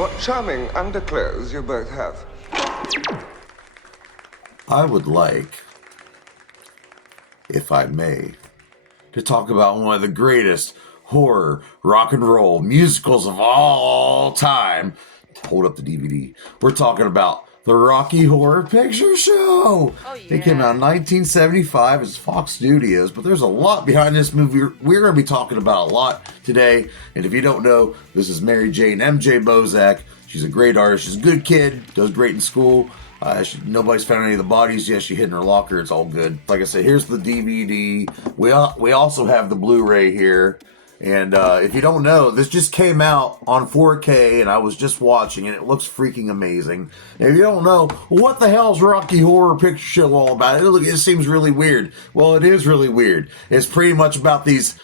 what charming underclothes you both have. I would like, if I may, to talk about one of the greatest horror, rock and roll musicals of all time. Hold up the DVD. We're talking about the Rocky Horror Picture Show. Oh, yeah. It came out in 1975. It's Fox Studios, but there's a lot behind this movie. We're going to be talking about a lot today. And if you don't know, this is Mary Jane MJ Bozac. She's a great artist. She's a good kid. Does great in school. Nobody's found any of the bodies yet. She hid in her locker. It's all good. Like I said, here's the DVD. We also have the Blu-ray here. And if you don't know, this just came out on 4K, and I was just watching, and it looks freaking amazing. And if you don't know, what the hell is Rocky Horror Picture Show all about? It seems really weird. Well, it is really weird. It's pretty much about these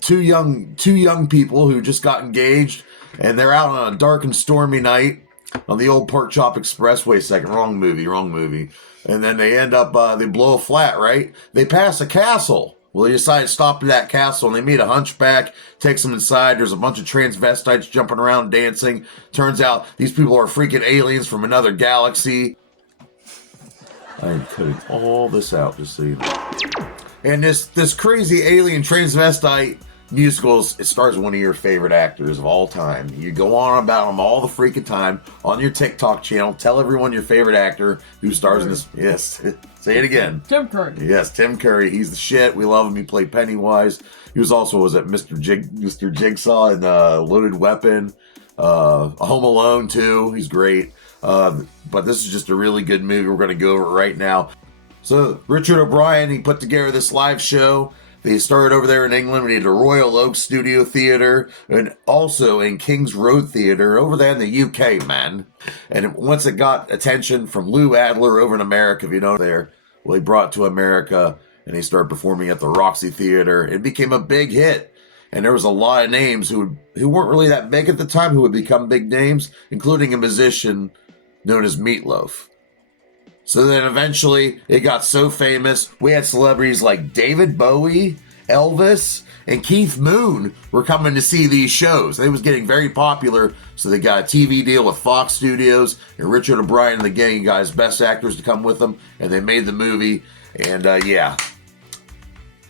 two young people who just got engaged, and they're out on a dark and stormy night on the old Pork Chop Express. Wait a second, wrong movie. And then they end up, they blow a flat, right? They pass a castle. Well, they decide to stop at that castle, and they meet a hunchback, takes them inside. There's a bunch of transvestites jumping around, dancing. Turns out these people are freaking aliens from another galaxy. I am cutting all this out, just so you know. And this crazy alien transvestite musicals, it stars one of your favorite actors of all time. You go on about them all the freaking time on your TikTok channel. Tell everyone your favorite actor who stars in this. Yes, say it again. Tim Curry. Yes, Tim Curry. He's the shit. We love him. He played Pennywise. He was also Mr. Jigsaw in Loaded Weapon, Home Alone too. He's great. But this is just a really good movie. We're going to go over it right now. So Richard O'Brien, he put together this live show. They started over there in England. We did a Royal Oak Studio Theatre and also in King's Road Theatre over there in the UK, man. And once it got attention from Lou Adler over in America, if you know there, well, he brought it to America and he started performing at the Roxy Theatre. It became a big hit. And there was a lot of names who weren't really that big at the time who would become big names, including a musician known as Meatloaf. So then eventually it got so famous, we had celebrities like David Bowie, Elvis, and Keith Moon were coming to see these shows. It was getting very popular, so they got a TV deal with Fox Studios, and Richard O'Brien and the gang got his best actors to come with them, and they made the movie, and yeah,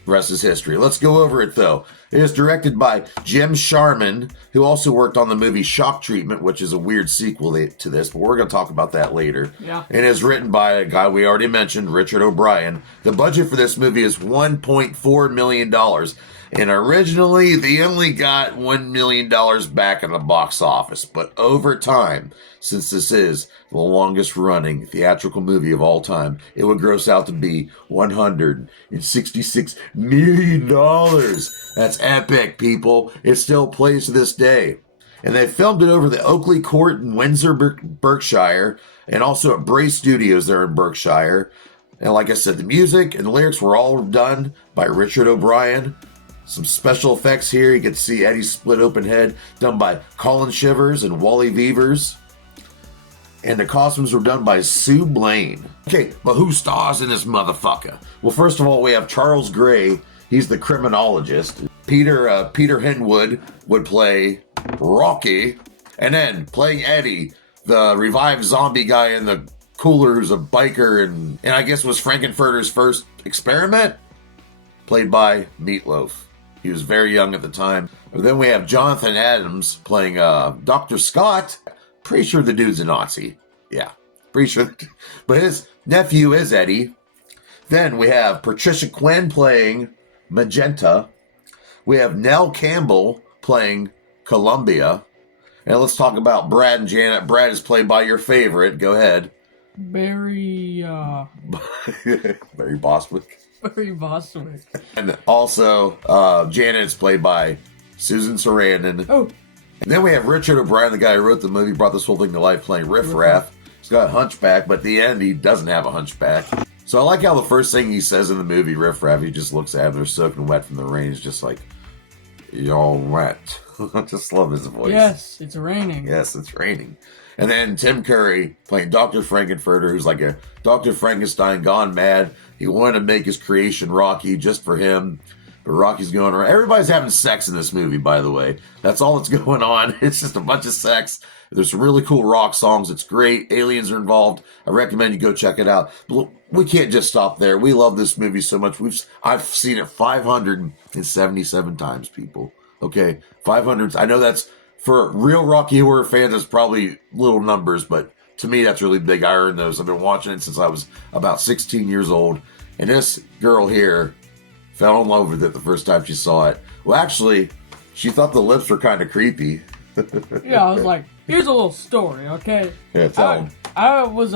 the rest is history. Let's go over it though. It is directed by Jim Sharman, who also worked on the movie Shock Treatment, which is a weird sequel to this, but we're going to talk about that later. Yeah. It is written by a guy we already mentioned, Richard O'Brien. The budget for this movie is $1.4 million. And originally, they only got $1 million back in the box office. But over time, since this is the longest running theatrical movie of all time, it would gross out to be $166 million. That's epic, people. It still plays to this day. And they filmed it over the Oakley Court in Windsor, Berkshire, and also at Bray Studios there in Berkshire. And like I said, the music and the lyrics were all done by Richard O'Brien. Some special effects here. You get to see Eddie's split open head done by Colin Shivers and Wally Beavers. And the costumes were done by Sue Blaine. Okay, but who stars in this motherfucker? Well, first of all, we have Charles Gray. He's the criminologist. Peter Henwood would play Rocky. And then playing Eddie, the revived zombie guy in the cooler who's a biker and I guess was Frankenfurter's first experiment, played by Meatloaf. He was very young at the time. And then we have Jonathan Adams playing Dr. Scott. Pretty sure the dude's a Nazi. Yeah, pretty sure. But his nephew is Eddie. Then we have Patricia Quinn playing Magenta. We have Nell Campbell playing Columbia. And let's talk about Brad and Janet. Brad is played by your favorite. Go ahead. Barry Bostwick. Barry Bostwick. And also, Janet is played by Susan Sarandon. Oh. And then we have Richard O'Brien, the guy who wrote the movie, brought this whole thing to life, playing Riff Raff. He's got a hunchback, but at the end, he doesn't have a hunchback. So I like how the first thing he says in the movie, Riff Raff, he just looks at him, they're soaking wet from the rain. He's just like, y'all wet. I just love his voice. Yes, it's raining. Yes, it's raining. And then Tim Curry playing Dr. Frankenfurter, who's like a Dr. Frankenstein gone mad. He wanted to make his creation Rocky just for him. Rocky's going around. Everybody's having sex in this movie, by the way. That's all that's going on. It's just a bunch of sex. There's some really cool rock songs. It's great. Aliens are involved. I recommend you go check it out. But we can't just stop there. We love this movie so much. I've seen it 577 times, people. Okay, 500. I know that's, for real Rocky Horror fans, that's probably little numbers, but to me, that's really big. I earned those. I've been watching it since I was about 16 years old. And this girl here fell in love with it the first time she saw it. Well, actually, she thought the lips were kind of creepy. Yeah, I was like, here's a little story, okay? Yeah, tell them. I was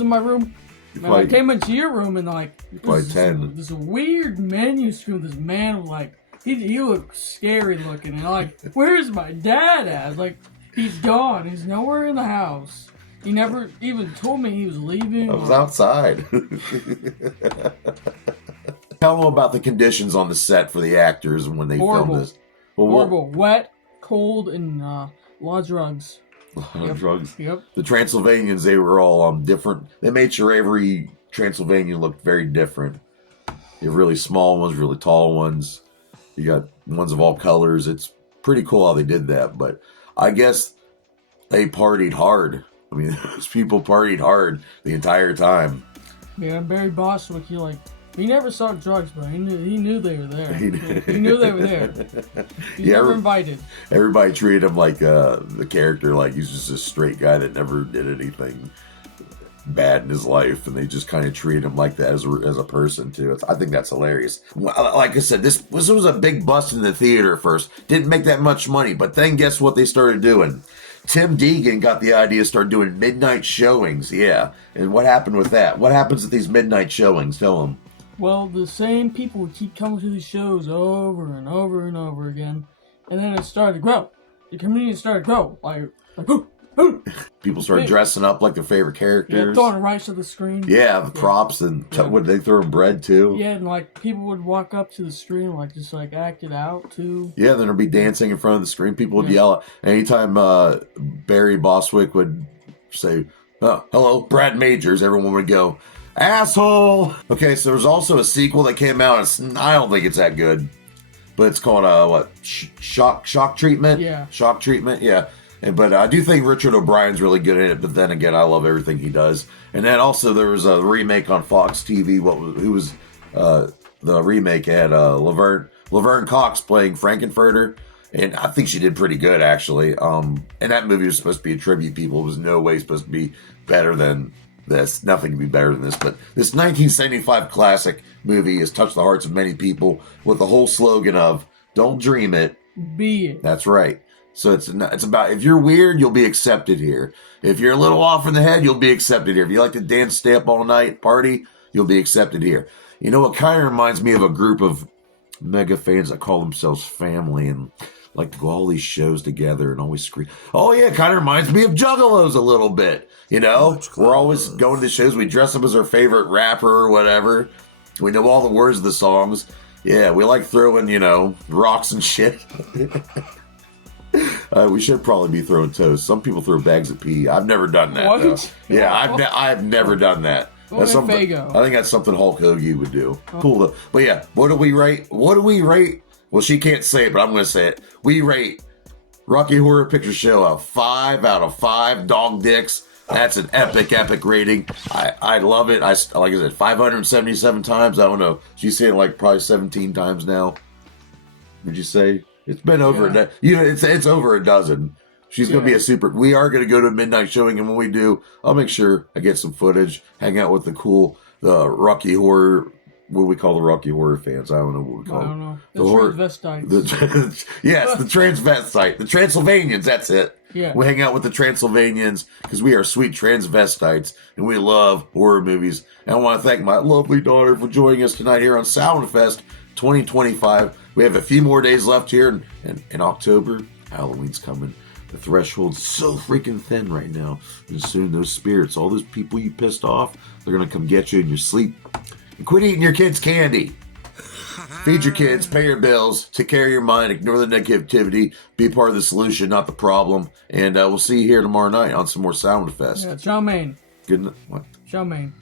in my room, and I came into your room, and like, this weird menu screen, this man, like, he looked scary looking, and like, where's my dad at? I was like, he's gone. He's nowhere in the house. He never even told me he was leaving. I was outside. Tell them about the conditions on the set for the actors when they filmed this. Well, horrible. Wet, cold, and a lot of drugs. A lot of drugs. Yep. The Transylvanians, they were all different. They made sure every Transylvanian looked very different. You have really small ones, really tall ones. You got ones of all colors. It's pretty cool how they did that. But I guess they partied hard. I mean, those people partied hard the entire time. Yeah, Barry Bostwick, he never saw drugs, but he knew they were there. He knew they were there. He's never invited. Everybody treated him like the character, like he's just a straight guy that never did anything bad in his life, and they just kind of treat him like that as a person too. I think that's hilarious. Like I said, this was a big bust in the theater at first. Didn't make that much money, but then guess what they started doing? Tim Deegan got the idea to start doing midnight showings. Yeah, and what happened with that? What happens at these midnight showings? Tell them. Well, the same people would keep coming to these shows over and over and over again, and then it started to grow. The community started to grow. Like people started dressing up like their favorite characters. Yeah, throwing rice at the screen. Yeah, the props, and would they throw bread too? Yeah, and like people would walk up to the screen and just act it out too. Yeah, then there'd be dancing in front of the screen. People would yell. Anytime Barry Bostwick would say, "Oh, hello, Brad Majors," everyone would go, "Asshole!" Okay, so there's also a sequel that came out. I don't think it's that good, but it's called Shock Treatment. Yeah, Shock Treatment. Yeah. But I do think Richard O'Brien's really good at it. But then again, I love everything he does. And then also there was a remake on Fox TV. Who was the remake? Had Laverne Cox playing Frankenfurter, and I think she did pretty good actually. And that movie was supposed to be a tribute. People, it was no way supposed to be better than this. Nothing can be better than this. But this 1975 classic movie has touched the hearts of many people with the whole slogan of "Don't dream it, be it." That's right. So it's about, if you're weird, you'll be accepted here. If you're a little off in the head, you'll be accepted here. If you like to dance, stay up all night, party, you'll be accepted here. You know, it kind of reminds me of a group of mega fans that call themselves family and like to go all these shows together and always scream. Oh yeah, it kind of reminds me of Juggalos a little bit. You know, we're always going to the shows. We dress up as our favorite rapper or whatever. We know all the words of the songs. Yeah, we like throwing, rocks and shit. We should probably be throwing toast. Some people throw bags of pee. I've never done that. What? Though. Yeah, I've never done that. That's something. Fago. I think that's something Hulk Hogan would do. Cool though. But yeah, what do we rate? Well, she can't say it, but I'm going to say it. We rate Rocky Horror Picture Show a 5 out of 5 dog dicks. That's an epic rating. I love it. Like I said, 577 times. I don't know. She's saying like probably 17 times now. Would you say? It's been over it's over a dozen. She's going to be a super... We are going to go to a midnight showing, and when we do, I'll make sure I get some footage, hang out with the Rocky Horror... What do we call the Rocky Horror fans? I don't know what we call them. I don't know. The transvestites. Yes, the transvestite. The Transylvanians, that's it. Yeah. We hang out with the Transylvanians because we are sweet transvestites, and we love horror movies. And I want to thank my lovely daughter for joining us tonight here on Soundfest 2025. We have a few more days left here in October. Halloween's coming. The threshold's so freaking thin right now. And soon those spirits, all those people you pissed off, they're going to come get you in your sleep. And quit eating your kids' candy. Feed your kids, pay your bills, take care of your mind, ignore the negativity, be part of the solution, not the problem. And we'll see you here tomorrow night on some more Soundfest. Yeah, Sharman. Good night. What? Sharman.